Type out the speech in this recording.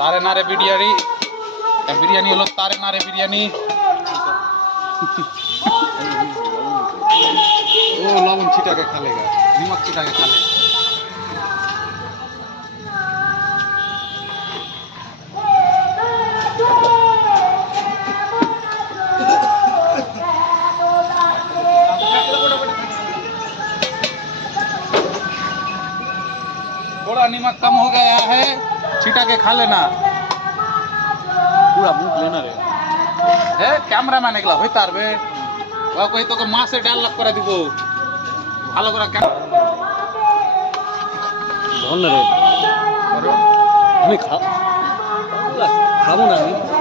तारे नारे बिरयानी बिरयानी हलो तारे नारे बिरयानी ओ लवण छिटा के खा लेगा नमक छिटा के खा ले थोड़ा नमक कम हो गया है छिटा के खा लेना पूरा मुंह लेना रे ए कैमरा मैन निकला होई तार बे वा कोई तो मां से डाल लग করে দিব ভালো করে বল না রে করো আমি খাবো না আমি